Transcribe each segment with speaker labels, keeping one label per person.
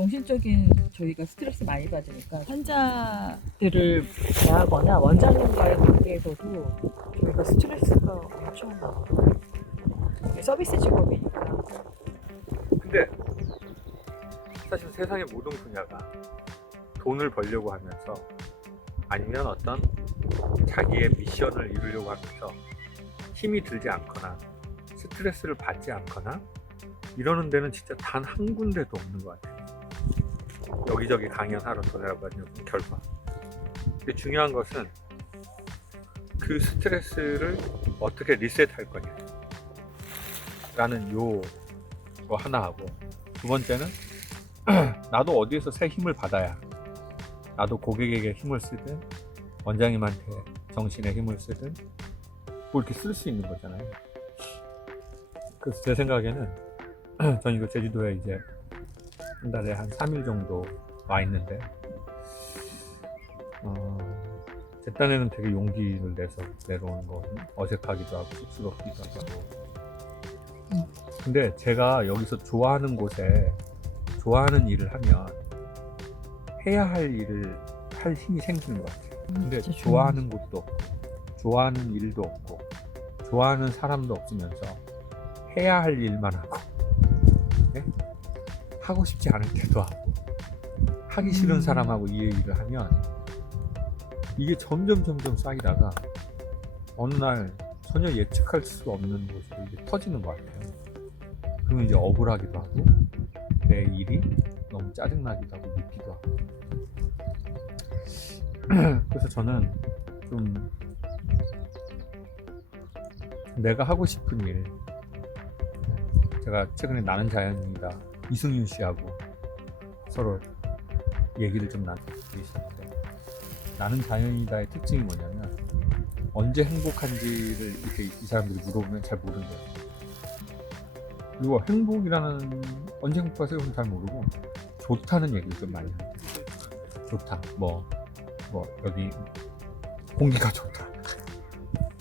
Speaker 1: 정신적인 저희가 스트레스 많이 받으니까 환자들을 대하거나 원장님과의 관계에서도 저희가 스트레스가 엄청 나요. 서비스 직업이니까.
Speaker 2: 근데 사실 세상의 모든 분야가 돈을 벌려고 하면서 아니면 어떤 자기의 미션을 이루려고 하면서 힘이 들지 않거나 스트레스를 받지 않거나 이러는 데는 진짜 단 한 군데도 없는 것 같아요. 여기저기 강연하러 돌아다니는 결과. 중요한 것은 그 스트레스를 어떻게 리셋할 거냐. 라는 요거 하나 하고 두 번째는 나도 어디에서 새 힘을 받아야 나도 고객에게 힘을 쓰든 원장님한테 정신의 힘을 쓰든 뭐 이렇게 쓸 수 있는 거잖아요. 그래서 제 생각에는 전 이거 제주도에 이제 한 달에 한 3일 정도 와 있는데 어, 제 딴에는 되게 용기를 내서 내려오는 거 어색하기도 하고 쑥스럽기도 하고 근데 제가 여기서 좋아하는 곳에 좋아하는 일을 하면 해야 할 일을 할 힘이 생기는 것 같아요. 근데
Speaker 1: 진짜
Speaker 2: 좋아하는 곳도 없고 좋아하는 일도 없고 좋아하는 사람도 없으면서 해야 할 일만 하고 네? 하고 싶지 않을 때도 하고 하기 싫은
Speaker 1: 음.
Speaker 2: 사람하고 이 일을 하면 이게 점점 점점 쌓이다가 어느 날 전혀 예측할 수 없는 곳으로 이게 터지는 것 같아요. 그러면 이제 억울하기도 하고 내 일이 너무 짜증나기도 하고 밉기도 하고 그래서 저는 좀 내가 하고 싶은 일 제가 최근에 나는 자연이다 이승윤 씨하고 서로 얘기를 좀 나누고 있었는데 나는 자연이다의 특징이 뭐냐면 언제 행복한지를 이렇게 이 사람들이 물어보면 잘 모른대요. 그리고 행복이라는 언제 행복하세요? 그럼 잘 모르고 좋다는 얘기를 좀 많이 해요. 좋다. 뭐, 뭐 여기 공기가 좋다.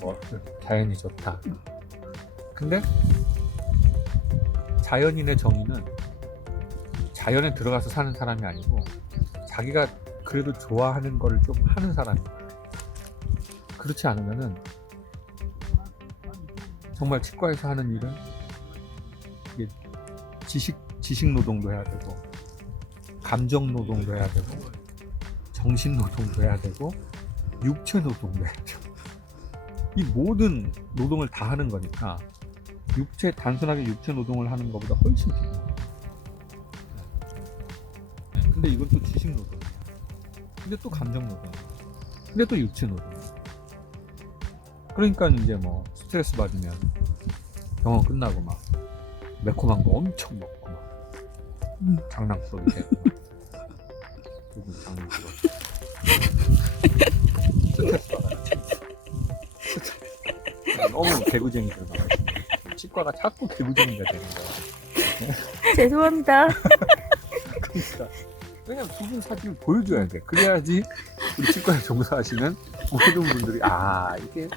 Speaker 2: 뭐 자연이 좋다. 근데 자연인의 정의는 자연에 들어가서 사는 사람이 아니고 자기가 그래도 좋아하는 거를 좀 하는 사람이에요. 그렇지 않으면은 정말 치과에서 하는 일은 지식 지식 노동도 해야 되고 감정 노동도 해야 되고 정신 노동도 해야 되고 육체 노동도 해야 되고 이 모든 노동을 다 하는 거니까 육체 단순하게 육체 노동을 하는 것보다 훨씬 근데 이건 또 지식 노동이에요. 근데 또 감정 노동이에요. 근데 또 육체 노동이에요. 그러니까 이제 뭐 스트레스 받으면 병원 끝나고 막 매콤한 거 엄청 먹고 막
Speaker 1: 음.
Speaker 2: 장난꾸러기 되고 누구 장난꾸러기 스트레스 스트레스. 너무 개구쟁이 들어가가지고 치과가 자꾸 개구쟁이가 되는 거야
Speaker 1: 죄송합니다.
Speaker 2: 그러니까 왜냐면 두분 사진을 보여줘야 돼. 그래야지 우리 치과에 종사하시는 모든 분들이 아 이게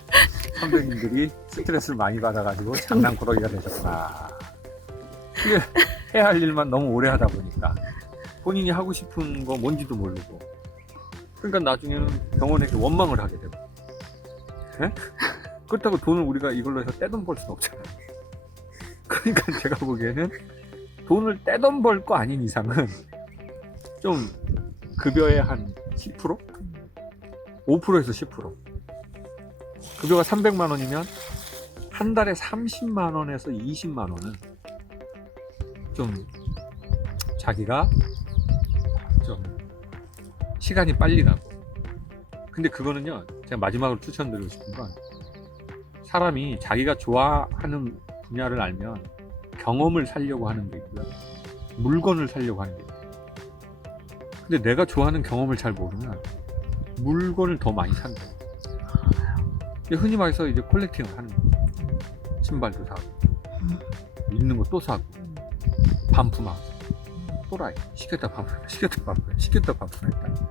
Speaker 2: 선배님들이 스트레스를 많이 받아가지고 장난꾸러기가 되셨구나. 그게 해야 할 일만 너무 오래 하다 보니까 본인이 하고 싶은 거 뭔지도 모르고. 그러니까 나중에는 병원에 이렇게 원망을 하게 되고. 예? 그렇다고 돈을 우리가 이걸로 해서 떼돈 벌 수는 없잖아요. 그러니까 제가 보기에는 돈을 떼돈 벌 거 아닌 이상은 좀 급여의 한 10%? 5%에서 10% 급여가 300만 원이면 한 달에 30만 원에서 20만 원은 좀 자기가 좀 시간이 빨리 가고. 근데 그거는요 제가 마지막으로 추천드리고 싶은 건 사람이 자기가 좋아하는 분야를 알면 경험을 살려고 하는 게 있고요. 물건을 살려고 하는 게 있어요 근데 내가 좋아하는 경험을 잘 모르면 물건을 더 많이 산다. 흔히 말해서 이제 콜렉팅을 하는 거예요. 신발도 사고, 있는 거 또 사고, 반품하고, 또라이. 시켰다 반품했다, 시켰다 반품했다, 시켰다 반품했다.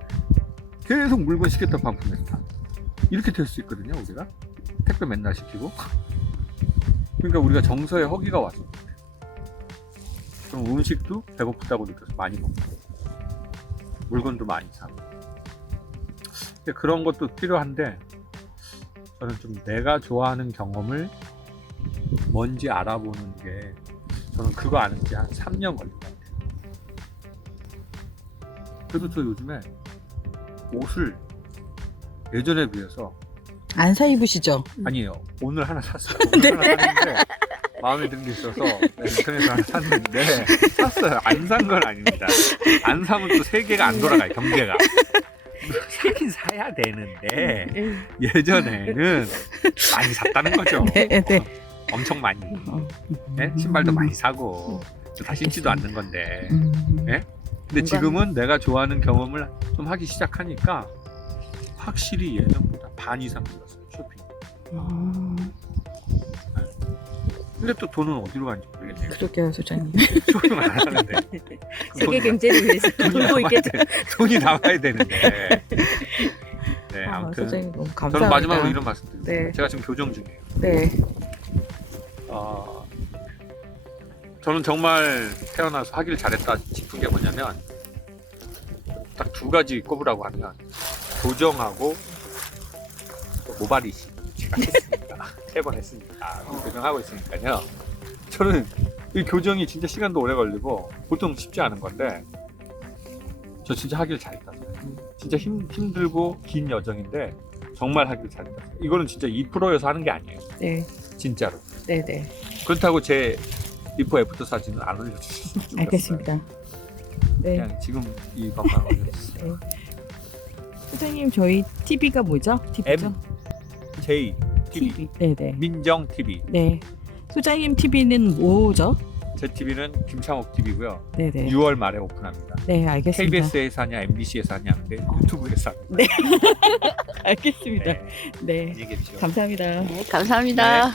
Speaker 2: 계속 물건 시켰다 반품했다. 이렇게 될 수 있거든요, 우리가. 택배 맨날 시키고. 그러니까 우리가 정서에 허기가 왔어. 그럼 음식도 배고프다고 느껴서 많이 먹고. 물건도 많이 사고. 근데 그런 것도 필요한데 저는 좀 내가 좋아하는 경험을 뭔지 알아보는 게 저는 그거 아는 지한 3년 걸린 것 같아요. 그래도 저 요즘에 옷을 예전에 비해서
Speaker 1: 안 사 입으시죠?
Speaker 2: 아니에요. 오늘 하나 샀어요. 오늘 하나 샀는데 마음에 드는 게 있어서 인터넷에서 하나 샀는데 샀어요. 안 산 건 아닙니다. 안 사면 또 세계가 안 돌아가요. 경제가. 사긴 사야 되는데 예전에는 많이 샀다는 거죠.
Speaker 1: 네, 네.
Speaker 2: 엄청 많이.
Speaker 1: 어.
Speaker 2: 네? 신발도 많이 사고 다 신지도 않는 건데.
Speaker 1: 음.
Speaker 2: 네? 근데 지금은 내가 좋아하는 경험을 좀 하기 시작하니까 확실히 예전보다 반 이상 늘었어요. 쇼핑.
Speaker 1: 음.
Speaker 2: 근데 또 돈은 어디로 가는지 모르겠네요.
Speaker 1: 그러게요, 소장님.
Speaker 2: 쇼핑 안 하는데. 그
Speaker 3: 세계
Speaker 2: 돈이
Speaker 3: 경제를 위해서
Speaker 2: 돈이
Speaker 3: 돌고 있겠죠.
Speaker 2: 돼. 돈이 나와야 되는데. 네,
Speaker 1: 아,
Speaker 2: 아무튼
Speaker 1: 소장님 너무 감사합니다.
Speaker 2: 저는 마지막으로 이런 말씀 드립니다.
Speaker 1: 네.
Speaker 2: 제가 지금 교정 중이에요.
Speaker 1: 네.
Speaker 2: 어, 저는 정말 태어나서 하길 잘했다 싶은 게 뭐냐면 딱 두 가지 꼽으라고 하면 교정하고 또 모발이식 제가 했으니까 세 번 했으니까 교정하고 있으니까요. 저는 이 교정이 진짜 시간도 오래 걸리고 보통 쉽지 않은 건데 저 진짜 하길 잘했다. 진짜 힘, 힘들고 긴 여정인데 정말 하길 잘했다. 이거는 진짜 2%여서 하는 게 아니에요.
Speaker 1: 네.
Speaker 2: 진짜로.
Speaker 1: 네, 네.
Speaker 2: 그렇다고 제 비포 애프터 사진은 안 올려주시면 좋겠어요.
Speaker 1: 알겠습니다. 네.
Speaker 2: 그냥 지금 이것만 올려주세요.
Speaker 1: 소장님 저희 TV가 뭐죠? TV죠?
Speaker 2: J TV
Speaker 1: 네, 네.
Speaker 2: 민정 TV
Speaker 1: 네. 소장님 TV는 뭐죠?
Speaker 2: 제 TV는 김창옥 TV고요.
Speaker 1: 네, 네.
Speaker 2: 6월 말에 오픈합니다.
Speaker 1: 네, 알겠습니다.
Speaker 2: KBS에서 하냐 MBC에서 하냐 근데 유튜브에서 합니다.
Speaker 1: 네. 알겠습니다.
Speaker 2: 네.
Speaker 1: 네.
Speaker 2: 안녕히 계십시오.
Speaker 1: 감사합니다.
Speaker 3: 네, 감사합니다.